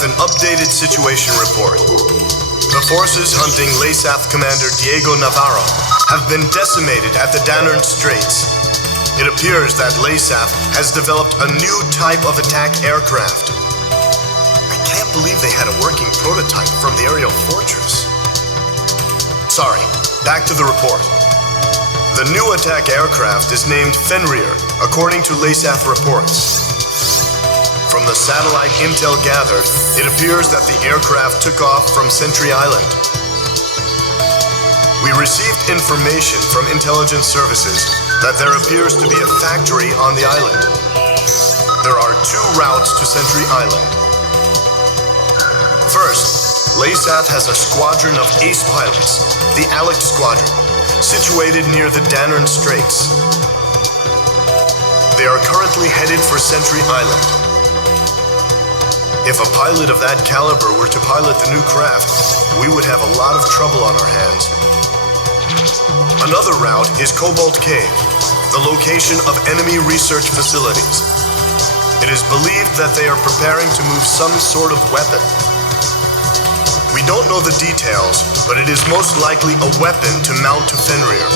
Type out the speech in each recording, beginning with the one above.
have an updated situation report. The forces hunting Leasath Commander Diego Navarro have been decimated at the Danern Straits. It appears that Leasath has developed a new type of attack aircraft. I can't believe they had a working prototype from the aerial fortress. Sorry, back to the report. The new attack aircraft is named Fenrir, according to Leasath reports. From the satellite intel gathered, it appears that the aircraft took off from Sentry Island. We received information from intelligence services that there appears to be a factory on the island. There are 2 routes to Sentry Island. First, Leasath has a squadron of ace pilots, the Alec Squadron, situated near the Danern Straits. They are currently headed for Sentry Island. If a pilot of that caliber were to pilot the new craft, we would have a lot of trouble on our hands. Another route is Cobalt Cave, the location of enemy research facilities. It is believed that they are preparing to move some sort of weapon. We don't know the details, but it is most likely a weapon to mount to Fenrir.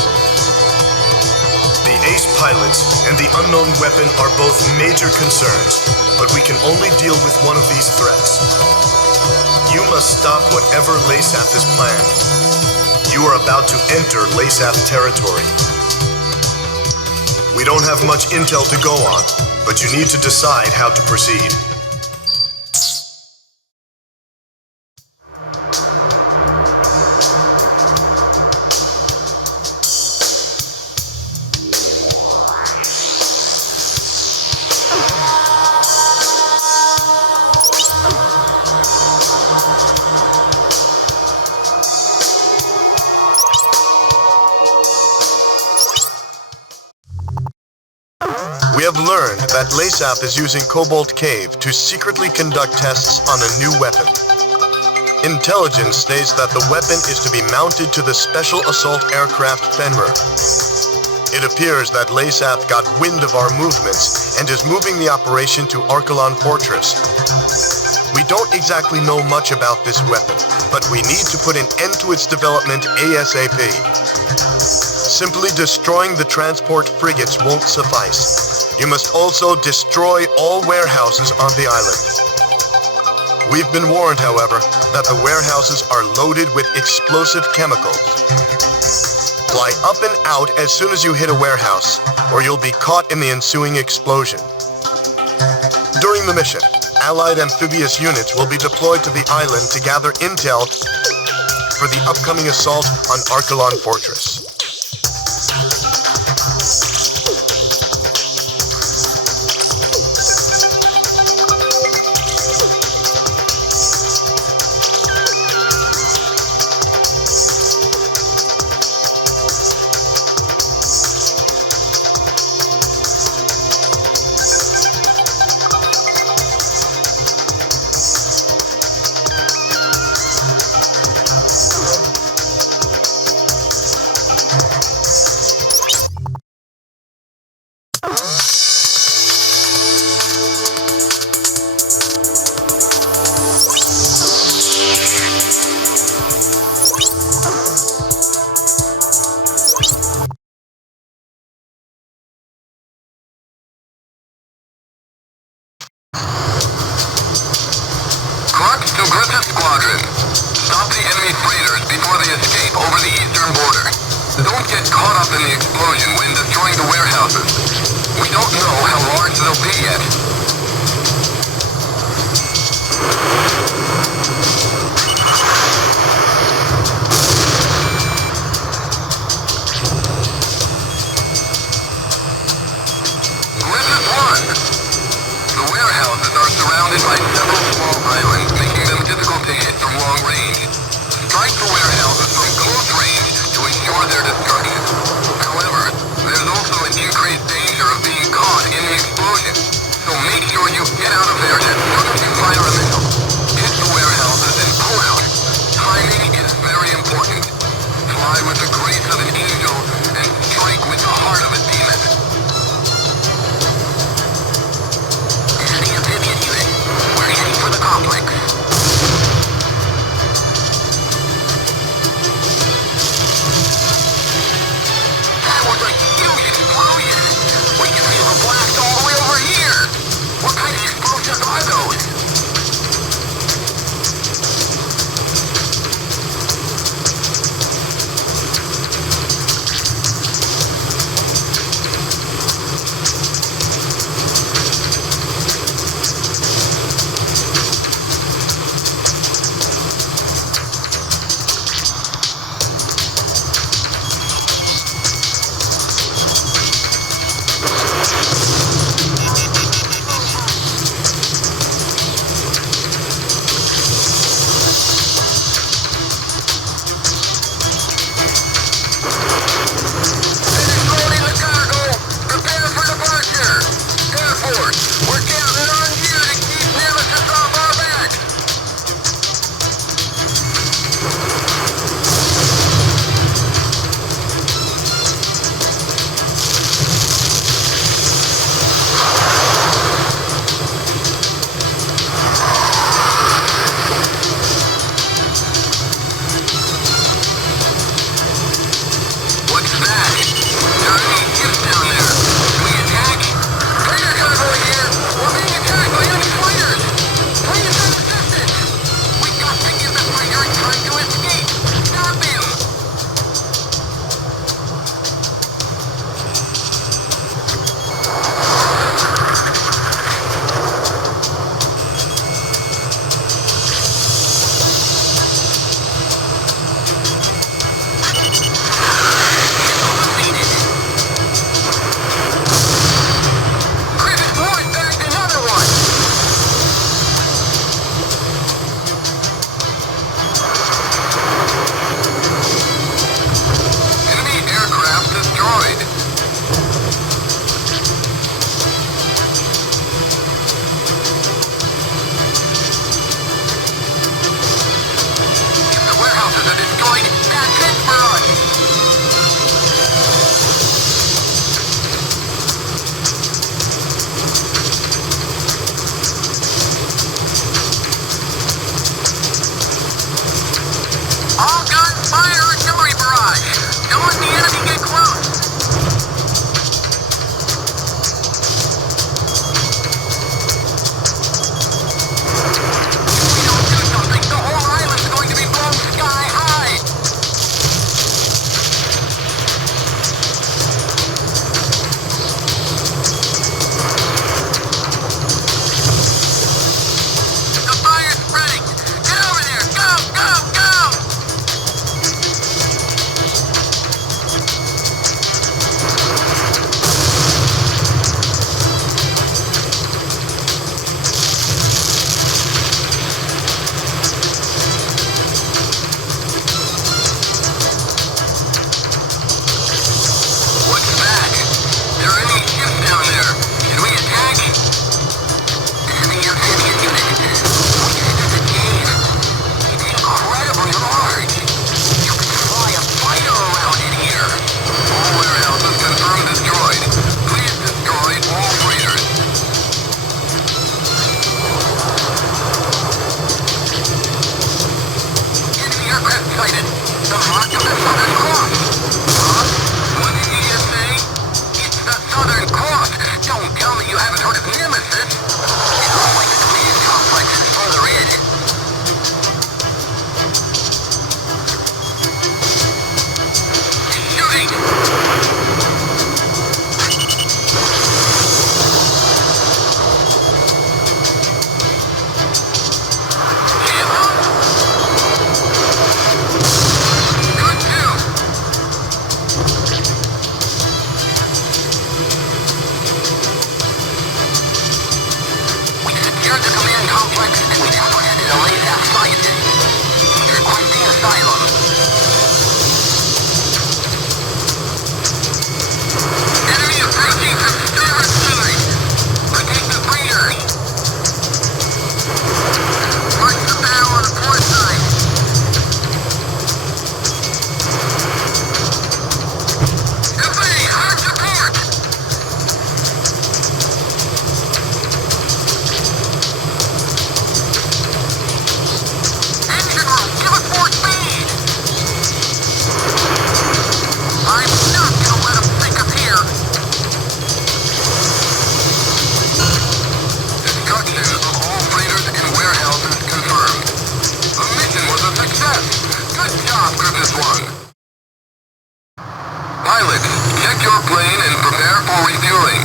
The ace pilots and the unknown weapon are both major concerns, but we can only deal with one of these threats. You must stop whatever Leasath has planned. You are about to enter Leasath territory. We don't have much intel to go on, but you need to decide how to proceed. We have learned that Leasath is using Cobalt Cave to secretly conduct tests on a new weapon. Intelligence states that the weapon is to be mounted to the special assault aircraft Fenrir. It appears that Leasath got wind of our movements and is moving the operation to Archelon Fortress. We don't exactly know much about this weapon, but we need to put an end to its development ASAP. Simply destroying the transport frigates won't suffice. You must also destroy all warehouses on the island. We've been warned, however, that the warehouses are loaded with explosive chemicals. Fly up and out as soon as you hit a warehouse, or you'll be caught in the ensuing explosion. During the mission, Allied amphibious units will be deployed to the island to gather intel for the upcoming assault on Archelon Fortress. Squadron. Stop the enemy freighters before they escape over the eastern border. Don't get caught up in the explosion when destroying the warehouses. We don't know how large they'll be yet. Leasath 1. The warehouses are surrounded by several small islands, making them difficult to hit from long range. Strike the warehouses from close range to ensure their destruction. However, there's also an increased danger of being caught in the explosion, so make sure you get out of there as soon as you fire a missile. Hit the warehouses and pull out. Timing is very important. Fly with the grace of an angel and strike with the heart of a demon. Enemy amphibian unit. We're heading for the complex. the Leasath scientist. Request the asylum. Enemy approaching from starboard side. Locate the freighters. Watch the bow on the port side. FA, hard support! Engine room, give us more speed! I'm not gonna let them sink us here! Destruction of all freighters and warehouses confirmed. The mission was a success! Good job, Griffiths 1! Pilots, check your plane and prepare for refueling.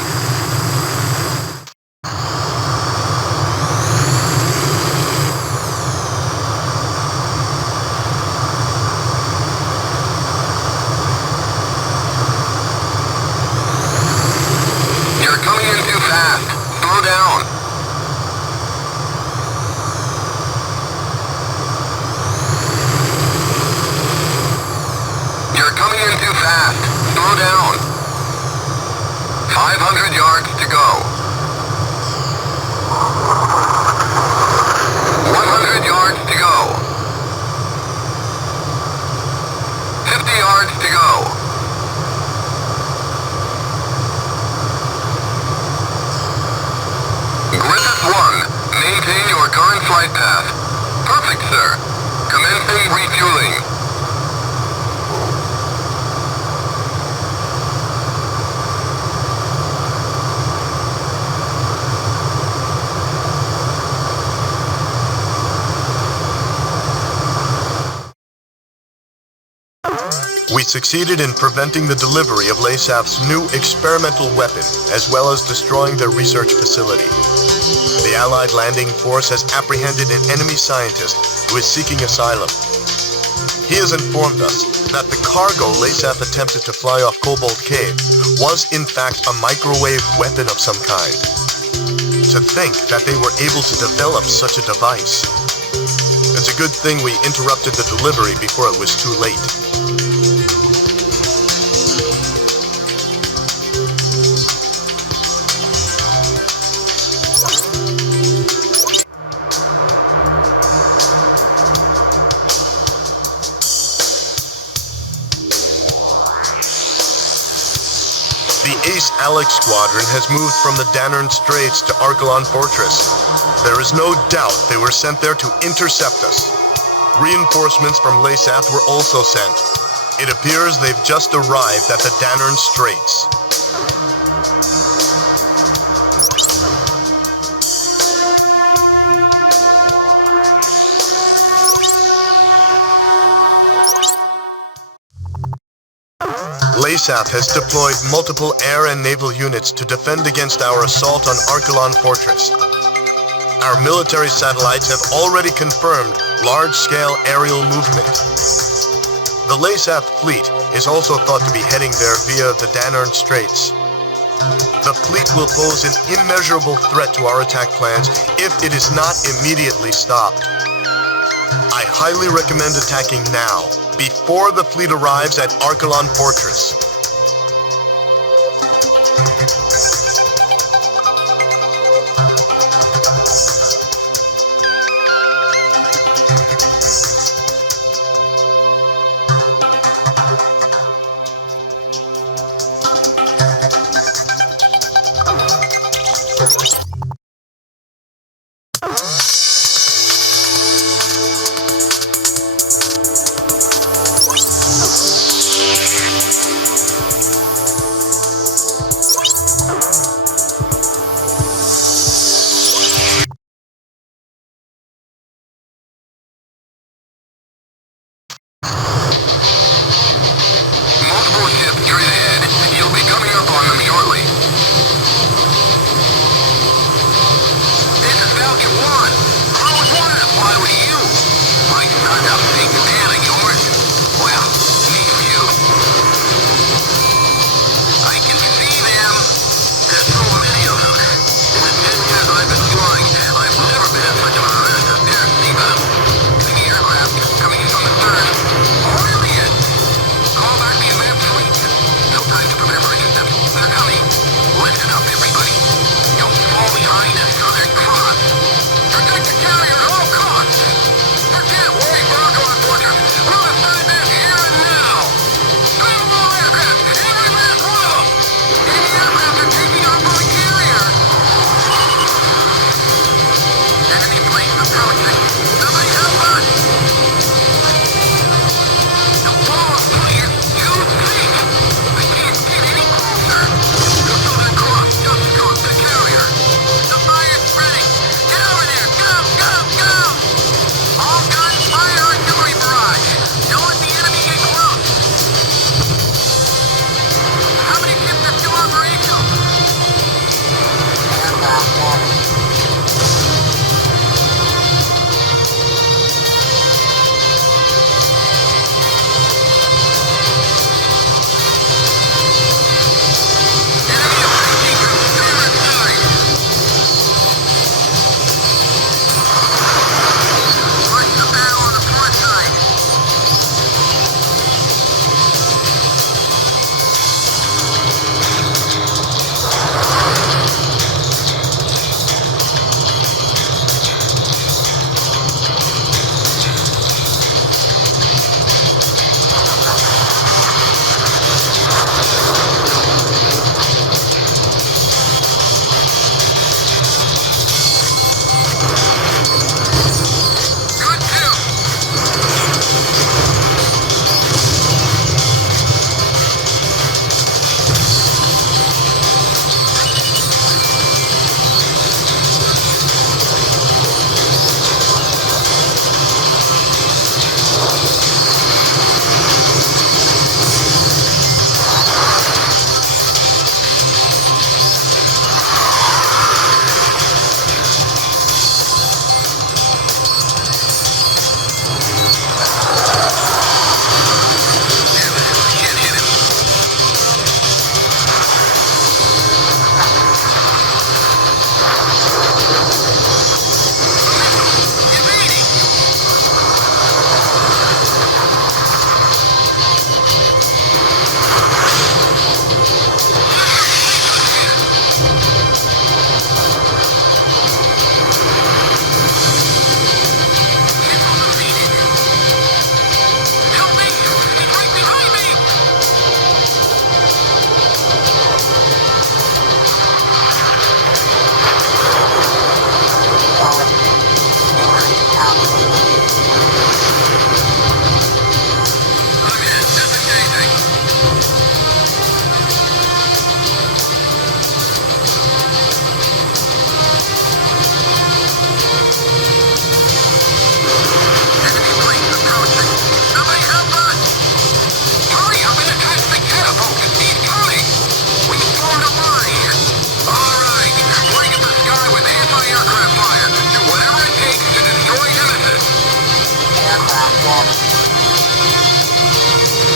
You're coming in too fast. Slow down. You're coming in too fast. Slow down. 500 yards to go. 100 yards to go. 50 yards to go. Griffith 1, maintain your current flight path. Perfect, sir. Commencing refueling. We succeeded in preventing the delivery of Leasath's new experimental weapon, as well as destroying their research facility. The Allied landing force has apprehended an enemy scientist who is seeking asylum. He has informed us that the cargo Leasath attempted to fly off Cobalt Cave was in fact a microwave weapon of some kind. To think that they were able to develop such a device. It's a good thing we interrupted the delivery before it was too late. The Ace Alex squadron has moved from the Danern Straits to Archelon Fortress. There is no doubt they were sent there to intercept us. Reinforcements from Leasath were also sent. It appears they've just arrived at the Danern Straits. Leasath has deployed multiple air and naval units to defend against our assault on Archelon Fortress. Our military satellites have already confirmed large-scale aerial movement. The Leasath fleet is also thought to be heading there via the Danern Straits. The fleet will pose an immeasurable threat to our attack plans if it is not immediately stopped. I highly recommend attacking now, before the fleet arrives at Archelon Fortress.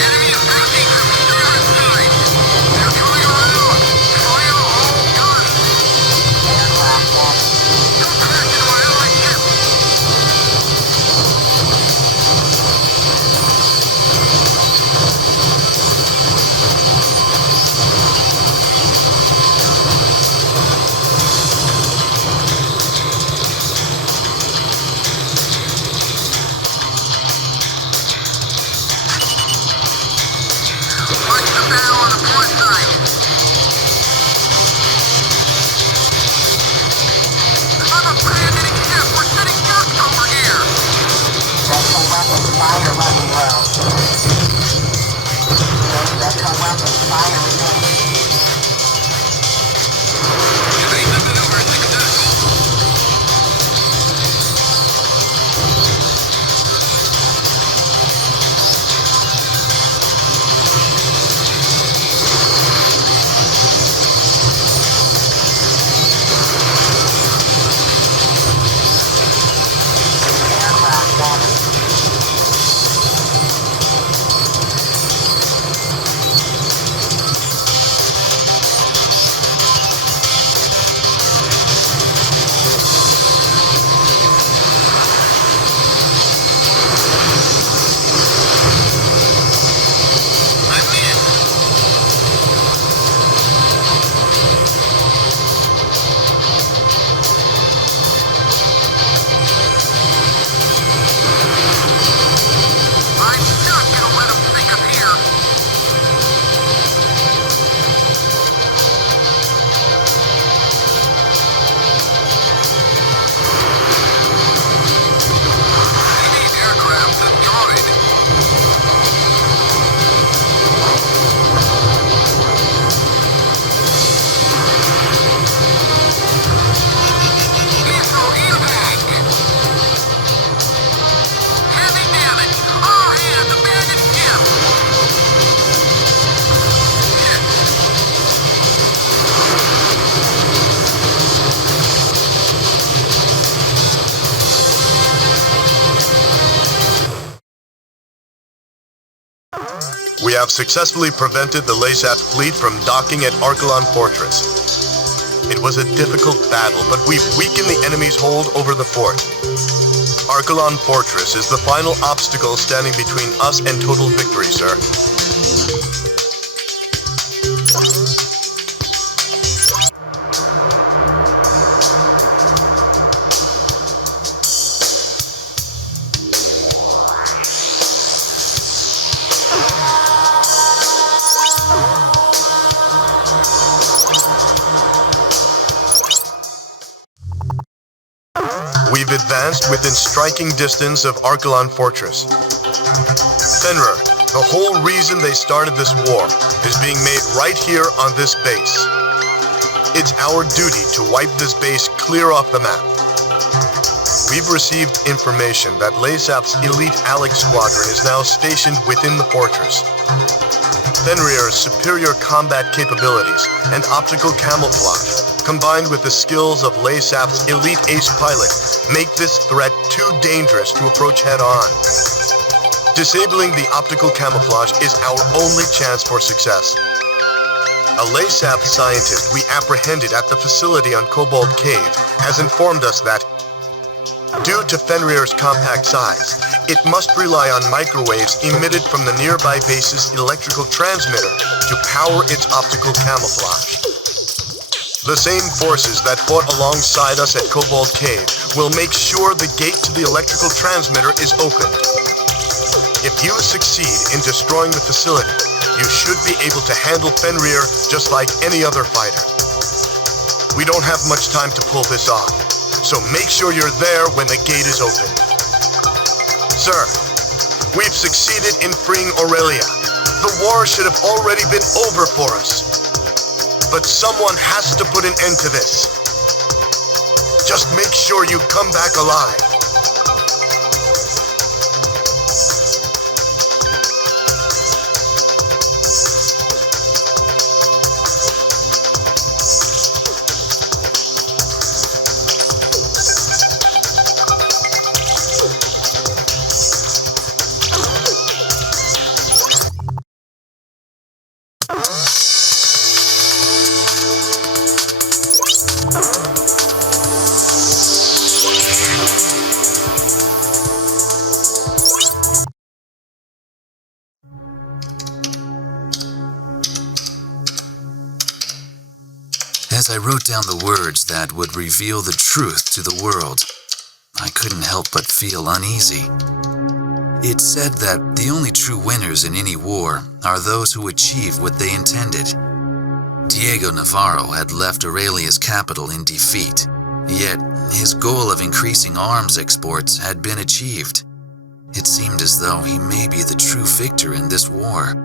Enemy is attacking from starboard side. They're coming around. Fire all guns. Don't crash into my allied ship. Watch the bow on the port side. I'm abandoning ship. We're sitting ducks over here. Special weapons fire running low. Special weapons fire remaining. Evasive maneuver successful. Aircraft ready. I'm in. I'm not gonna let them think I'm here. Enemy aircraft destroyed. Missile impact. Heavy damage. All hands abandon ship. Shit. We have successfully prevented the Leasath fleet from docking at Archelon Fortress. It was a difficult battle, but we've weakened the enemy's hold over the fort. Archelon Fortress is the final obstacle standing between us and total victory, sir. We've advanced within striking distance of Archelon Fortress. Fenrir, the whole reason they started this war is being made right here on this base. It's our duty to wipe this base clear off the map. We've received information that Leasath's elite Alex squadron is now stationed within the fortress. Fenrir's superior combat capabilities and optical camouflage, combined with the skills of Leasath's elite ace pilot, make this threat too dangerous to approach head-on. Disabling the optical camouflage is our only chance for success. A Leasath scientist we apprehended at the facility on Cobalt Cave has informed us that, due to Fenrir's compact size, it must rely on microwaves emitted from the nearby base's electrical transmitter to power its optical camouflage. The same forces that fought alongside us at Cobalt Cave will make sure the gate to the electrical transmitter is opened. If you succeed in destroying the facility, you should be able to handle Fenrir just like any other fighter. We don't have much time to pull this off, so make sure you're there when the gate is open. Sir, we've succeeded in freeing Aurelia. The war should have already been over for us. But someone has to put an end to this. Just make sure you come back alive. As I wrote down the words that would reveal the truth to the world, I couldn't help but feel uneasy. It said that the only true winners in any war are those who achieve what they intended. Diego Navarro had left Aurelia's capital in defeat, yet his goal of increasing arms exports had been achieved. It seemed as though he may be the true victor in this war.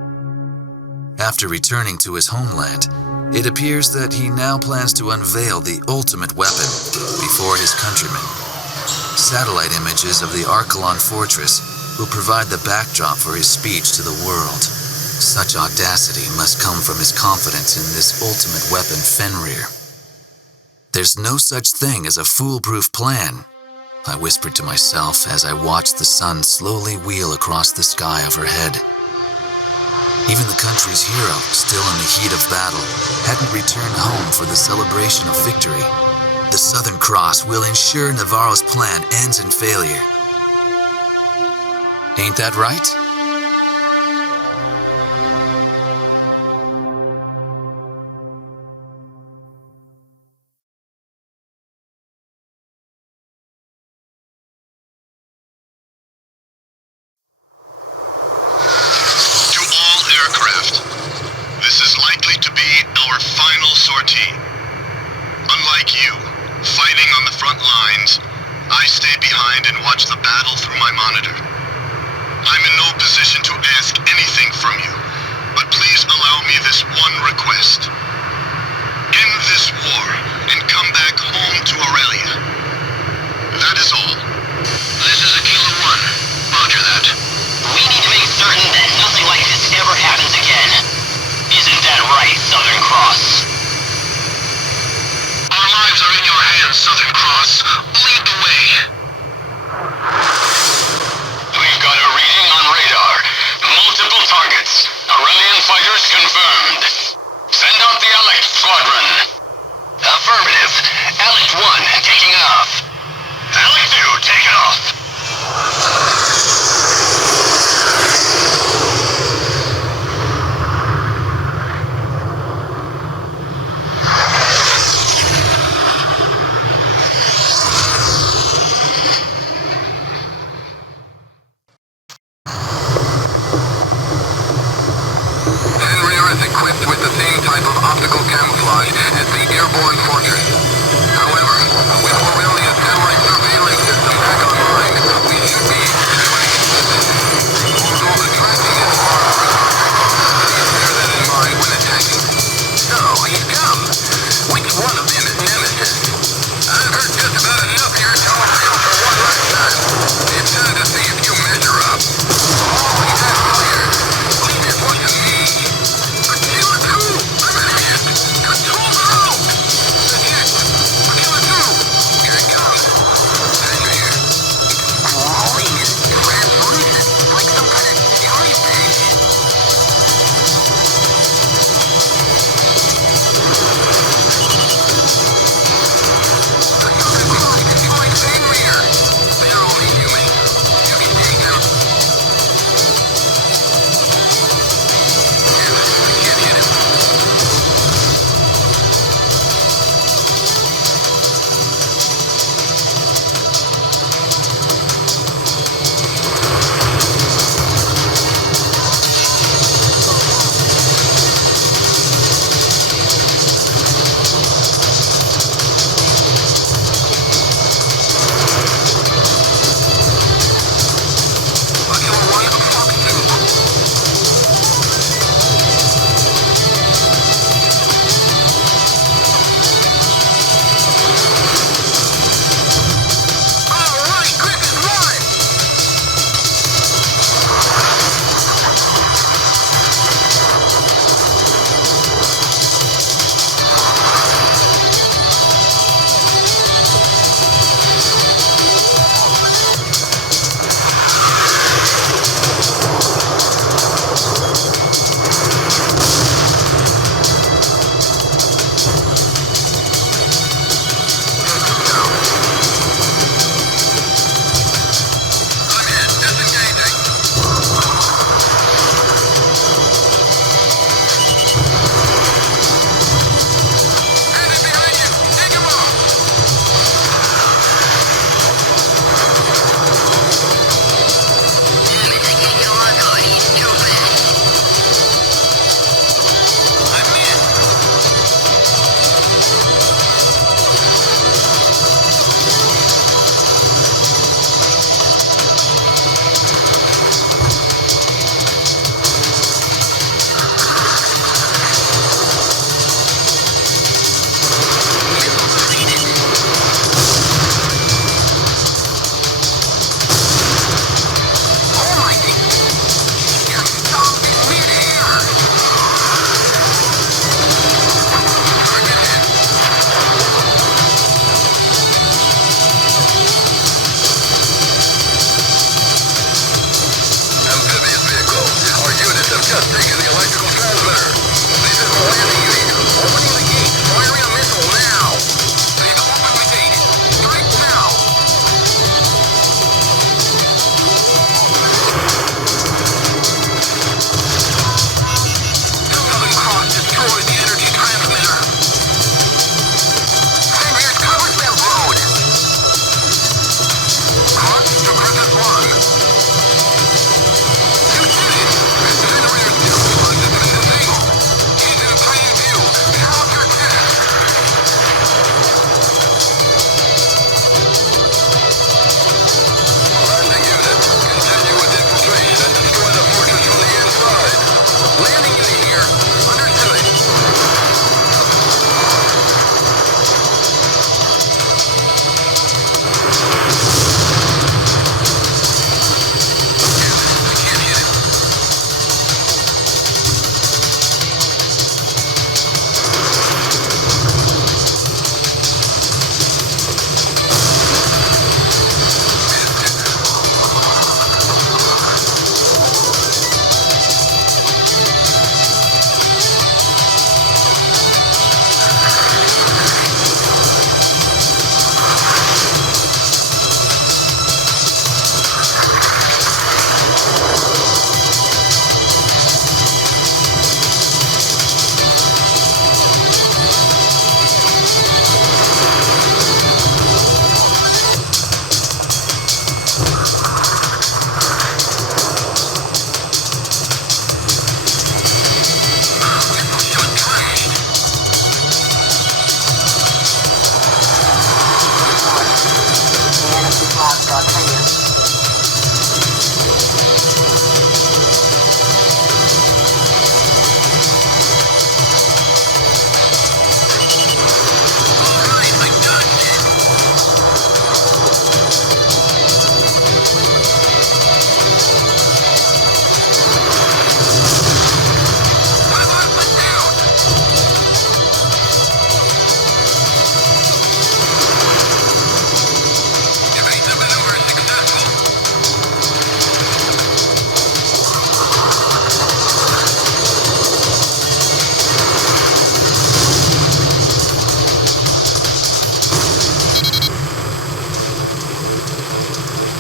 After returning to his homeland, it appears that he now plans to unveil the ultimate weapon before his countrymen. Satellite images of the Archelon fortress will provide the backdrop for his speech to the world. Such audacity must come from his confidence in this ultimate weapon, Fenrir. There's no such thing as a foolproof plan, I whispered to myself as I watched the sun slowly wheel across the sky overhead. Even the country's hero, still in the heat of battle, hadn't returned home for the celebration of victory. The Southern Cross will ensure Navarro's plan ends in failure. Ain't that right? Helicopter test. Landing unit. Continue with infiltration and destroy the fortress from the inside. Landing unit here. Understood. I can't hit him.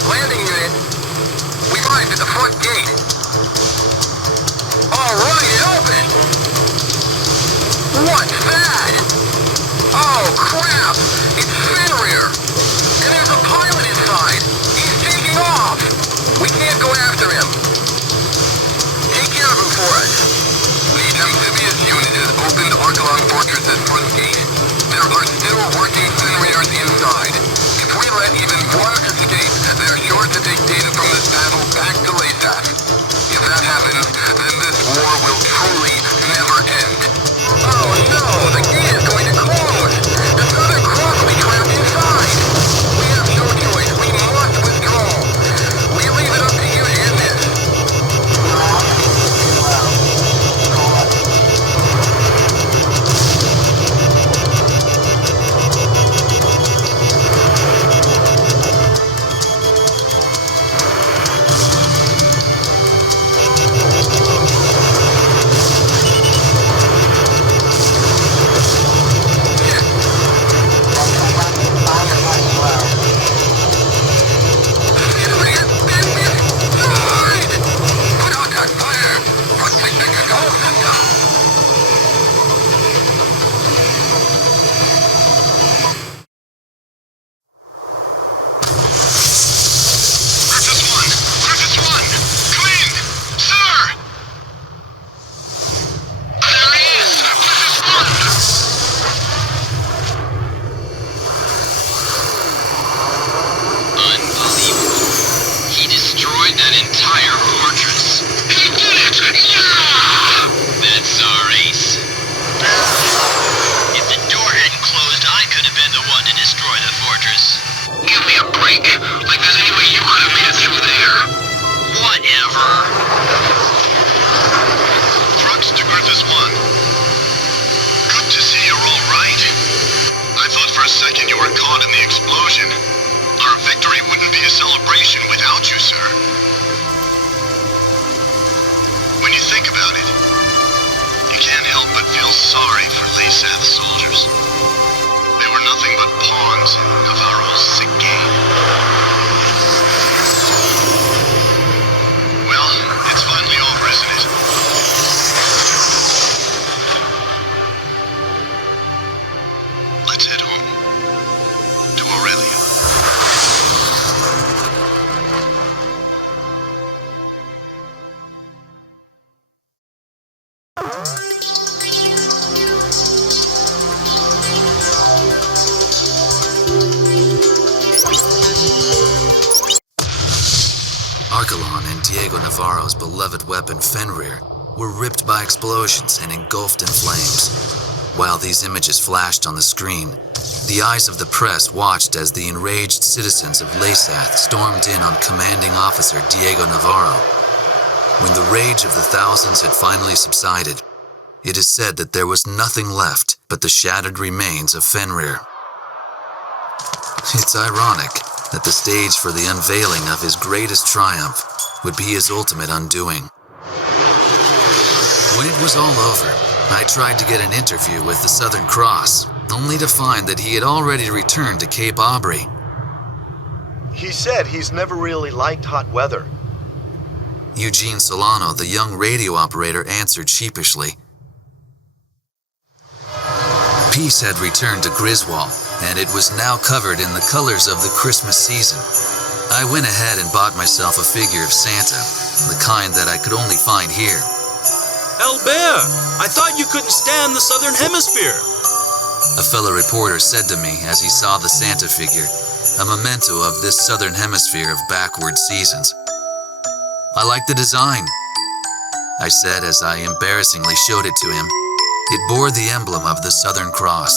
Landing unit. We arrived at the front gate. All right, it opened. What's that? Oh, crap. It's Fenrir. And there's a pilot inside. He's taking off. We can't go after him. Take care of him for us. The amphibious unit has opened Archelon Fortress's front gate. There are still working Fenrirs inside. If we let even one escape, they're sure to take data from this battle back to Leasath. If that happens, then this war will truly never end. Oh no, the gate is going to close! The southern cross will be trapped inside! We have no choice, we must withdraw! We leave it up to you to end this. sorry for Leasath soldiers. They were nothing but pawns in Navarro's sick game. Well, Navarro's beloved weapon Fenrir were ripped by explosions and engulfed in flames. While these images flashed on the screen, the eyes of the press watched as the enraged citizens of Leasath stormed in on commanding officer Diego Navarro. When the rage of the thousands had finally subsided, it is said that there was nothing left but the shattered remains of Fenrir. It's ironic that the stage for the unveiling of his greatest triumph would be his ultimate undoing. When it was all over, I tried to get an interview with the Southern Cross, only to find that he had already returned to Cape Aubrey. He said he's never really liked hot weather. Eugene Solano, the young radio operator, answered sheepishly. Peace had returned to Griswold, and it was now covered in the colors of the Christmas season. I went ahead and bought myself a figure of Santa, the kind that I could only find here. Albert, I thought you couldn't stand the Southern Hemisphere. A fellow reporter said to me as he saw the Santa figure, a memento of this Southern Hemisphere of backward seasons. I like the design, I said as I embarrassingly showed it to him. It bore the emblem of the Southern Cross.